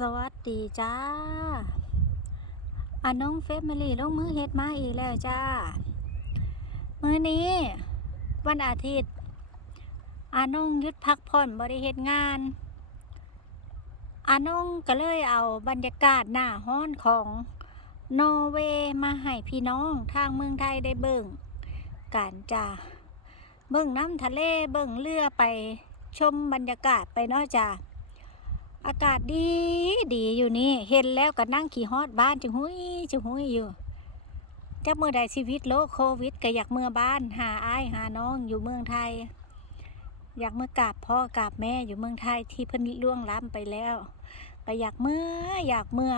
สวัสดีจ้าอาน้องเฟมิลี่ลงมือเฮ็ดมาอีกแล้วจ้า มื้อนี้ วันอาทิตย์อาน้องยุดพักผ่อนบริเฮ็ดงานอาน้องก็เลยเอาบรรยากาศหน้าฮ้อนของนอร์เวย์มาให้พี่น้องทางเมืองไทยได้เบิ่งกันจ้า เบิ่งน้ำทะเลเบิ่งเรือไปชมบรรยากาศไปเนาะจ้า อากาศดีดีอยู่นี่ เห็นแล้วก็นั่งขี่ฮอดบ้านจึงหุยจึงหุยอยู่จักเมื่อใดชีวิตโลกโควิด ก็อยากเมื่อบ้านหาอ้ายหาน้องอยู่เมืองไทย อยากเมื่อกราบพ่อกราบแม่อยู่เมืองไทยที่เพิ่นล่วงล้ำไปแล้ว ก็อยากเมื่ออยากเมื่อ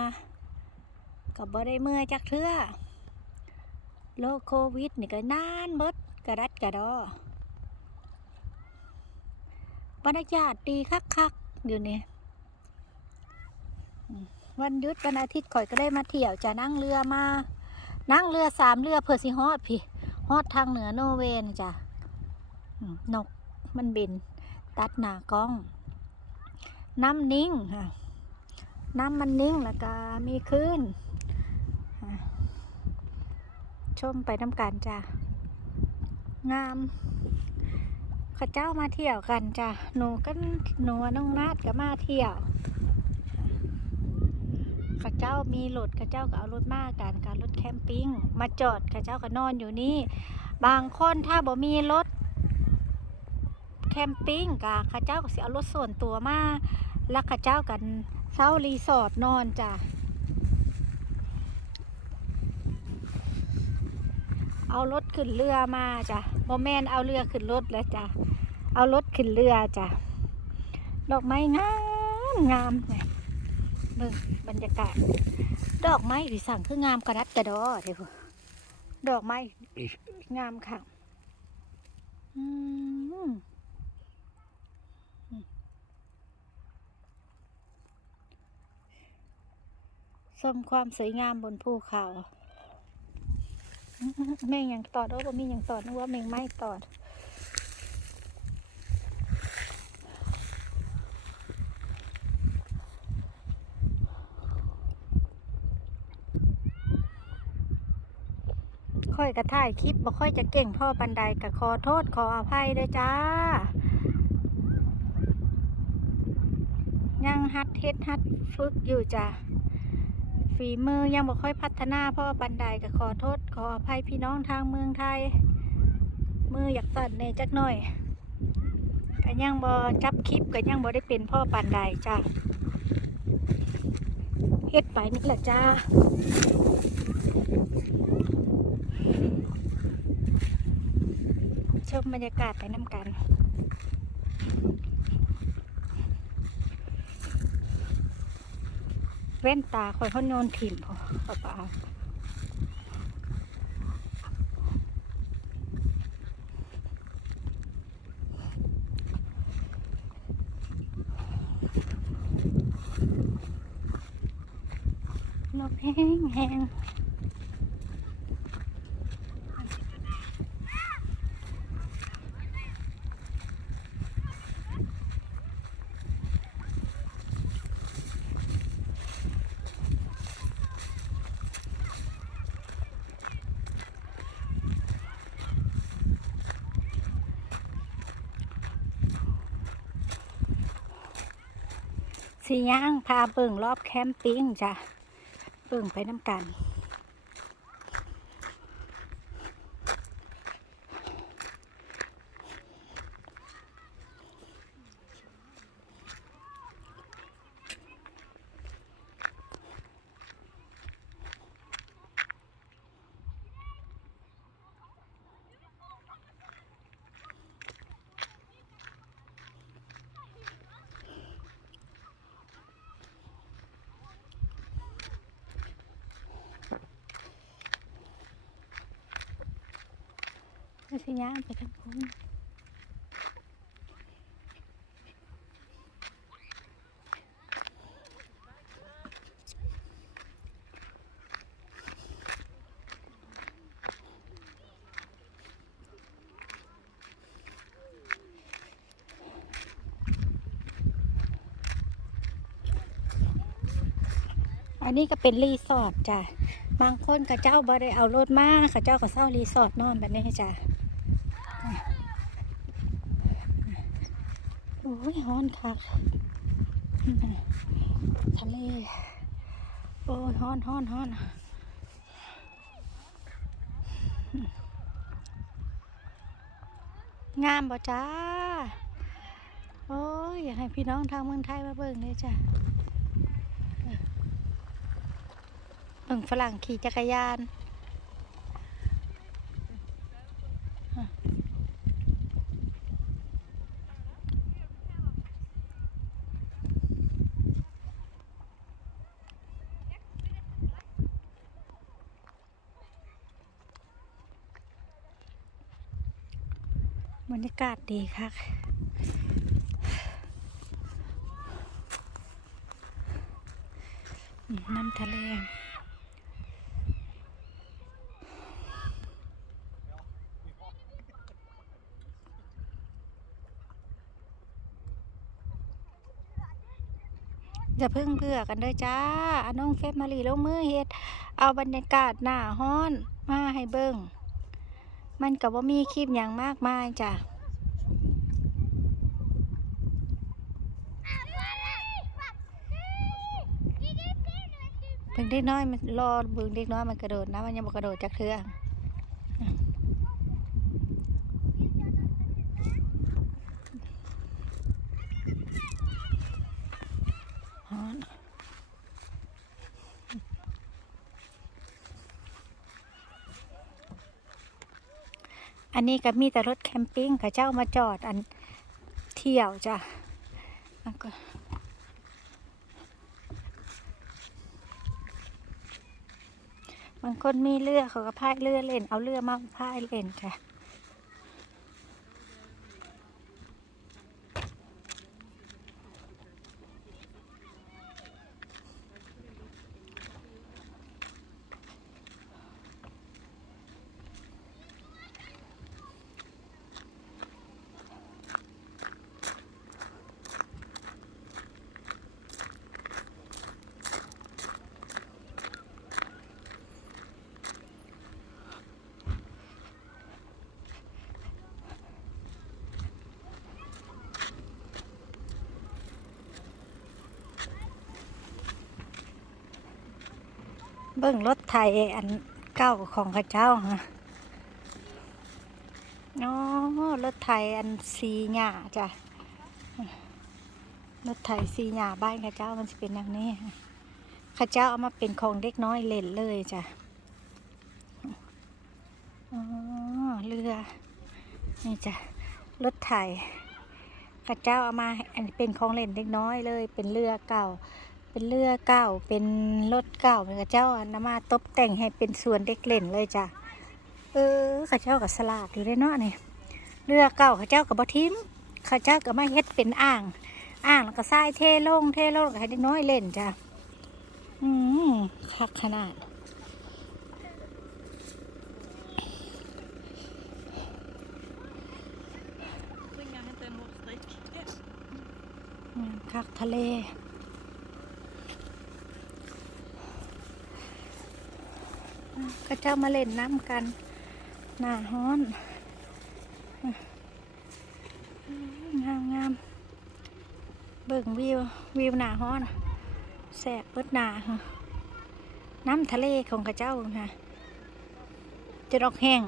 ก็บ่ได้เมื่อจักเทื่อโรคโควิดนี่ก็นานเบิดกระดัดกระดอบรรยากาศดีคักๆเดี๋ยวนี้ วันหยุดวันอาทิตย์ข่อยก็ได้มาเที่ยวจะนั่งเรือมานั่งเรือสามเรือเพื่อสิฮอดพี่ฮอดทางเหนือโนเวนจ้ะนกมันบิน ตัดหน้ากล้อง น้ำนิ่งค่ะน้ำมันนิ่งแล้วก็มีคลื่นชมไปน้ำกันจ้ะงามข้าเจ้ามาเที่ยวกันจ้ะหนูก็หนูน้องนาดก็มาเที่ยว ข้าเจ้ามีรถข้าเจ้าก็เอารถมากันการรถแคมปิ้งมาจอดข้าเจ้าก็นอนอยู่นี่ บางคนถ้าบ่มีรถแคมปิ้งกะข้าเจ้าก็สิเอารถส่วนตัวมาแล้วข้าเจ้ากันเช่ารีสอร์ทนอนจ้ะเอารถขึ้นเรือมาจ้ะบ่แมนเอาเรือขึ้นรถแล้วจ้ะเอารถขึ้นเรือจ้ะดอกไม้งามงามเนี่ย เบิ่งบรรยากาศ ดอกไม้ผีสั่งคืองามกระดัดกระดอเดี๋ยวดอกไม้งามค่ะอืมชมความสวยงามบนภูเขาแม่งยังตอดโอ้บ่มียังตอดนึกว่าแม่งไม่ตอด ค่อยกระถ่ายคลิปบ่ค่อยจะเก่งพ่อปันใดก็ขอโทษขออภัยด้วยจ้า ยังฮัดเฮ็ดฮัดฝึกอยู่จ้ะฝีมือยังบ่ค่อยพัฒนาพ่อปันใดก็ขอโทษ ขออภัยพี่น้องทางเมืองไทย มืออยากสั่นเนจักหน่อยก็ยังบ่จับคลิปก็ยังบ่ได้เป็นพ่อปันใดจ้ะ เฮ็ดไปนี่แหละจ้าชมบรรยากาศไปน้ำกันเว้นตาคอยเขาโยนถิ่มพอเปล่า แห้งแห้งสีย่างพาเบิ่งรอบแคมปิ้งจ้ะ เบิ่งไปน้ำกัน อสยามไปทั้งคุณอันนี้ก็เป็นรีสอร์ทจ้ะ บางคนกับเจ้าบ่ได้เอารถมากกับเจ้าก็เศร้ารีสอร์ทนอนแบบนี้จ้ะ โอ้ยฮ้อนคักทะเล โอ้ยฮ้อนฮ้อนฮ้อนงามบ่จ้า โอ้ย อยากให้พี่น้องทางเมืองไทยมาเบิ่งเลยจ้ะเบิ่งฝรั่งขี่จักรยาน รรยากาศดีครับอืมน้ำทะเลอย่าเพิ่งเบื่อกันเด้อจ้าอาน้องเฟซมารีลงมือเฮ็ด เอาบรรยากาศหน้าฮ้อน มาให้เบิ่ง มันกับว่ามีคลิปอย่างมากมายจ้ะเพิ่งเด็กน้อยมันรอเบิ่งเด็กน้อยมันกระโดดนะมันยังบ่กระโดดจากเทือ อันนี้ก็มีแต่รถแคมปิ้งเขาเจ้ามาจอดอันเที่ยวจ้ะบางคนมีเรือเขาก็พายเรือเล่น เอาเรือมาพายเล่นจ้ะ เบิ่งรถไทยอันเก่าของข้าเจ้าฮะอ๋อรถไทยอันสีหญ้าจ้ะรถไถสีหญ้าบ้านข้าเจ้ามันจะเป็นอย่างนี้ค่ะข้าเจ้าเอามาเป็นของเด็กน้อยเล่นเลยจ้ะอ๋อเรือนี่จ้ะรถไถข้าเจ้าเอามาอันเป็นของเล่นเด็กน้อยเลย เป็นเรือเก่า เป็นเรือเก่าเป็นรถเก่าข้าเจ้าเอานำมาตกแต่งให้เป็นส่วนเด็กเล่นเลยจ้ะเออข้าเจ้ากับสลาดอยู่ได้เนาะนี่เรือเก่าข้าเจ้ากับบทิมข้าเจ้าก็มาเฮ็ดเป็นอ่าง อ่างแล้วก็ทรายเทลงเทลงแล้วก็ให้เด็กน้อยเล่นจ้ะอืมคักขนาด springa inte en hårsträck. อืมคักทะเล ก็เจ้ามาเล่นน้ำกัน หน้าฮ้อนงามงามเบิ่งวิววิวหน้าฮ้อนแสบเบิดหน้าฮะน้ำทะเลของข้าเจ้านะจะดอกแห้ง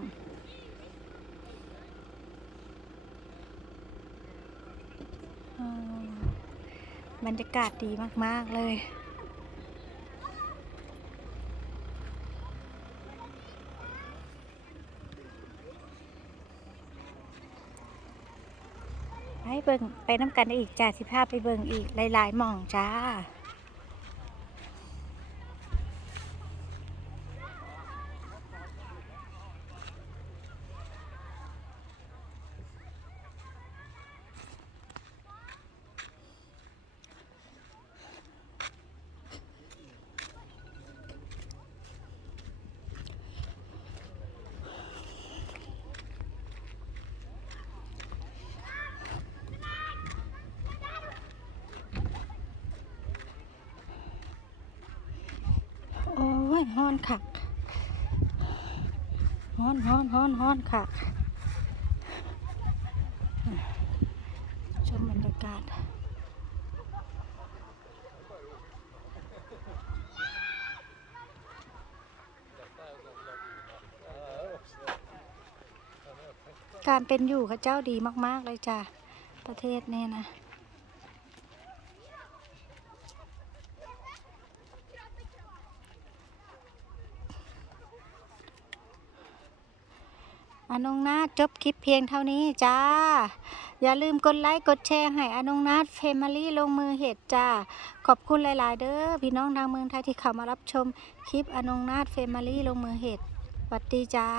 บรรยากาศดีมาก ๆ เลย เบิ่งไปน้ำกันได้อีกจ้าสิภาไปเบิ่งอีกหลายๆหม่องจ้า ฮ้อนคักฮ้อนฮ้อนฮ้อนฮ้อนคักชมบรรยากาศการเป็นอยู่เขาเจ้าดีมาก ๆ เลยจ้ะ ประเทศเนี่ยนะ อนงนาจบคลิปเพียงเท่านี้จ้า อย่าลืมกดไลค์กดแชร์ให้อนงนาเฟมิลี่ลงมือเหตุจ้า ขอบคุณหลาย ๆ เด้อพี่น้องทางเมืองไทยที่เข้ามารับชมคลิปอนงนาเฟมิลี่ลงมือเหตุสวัสดีจ้า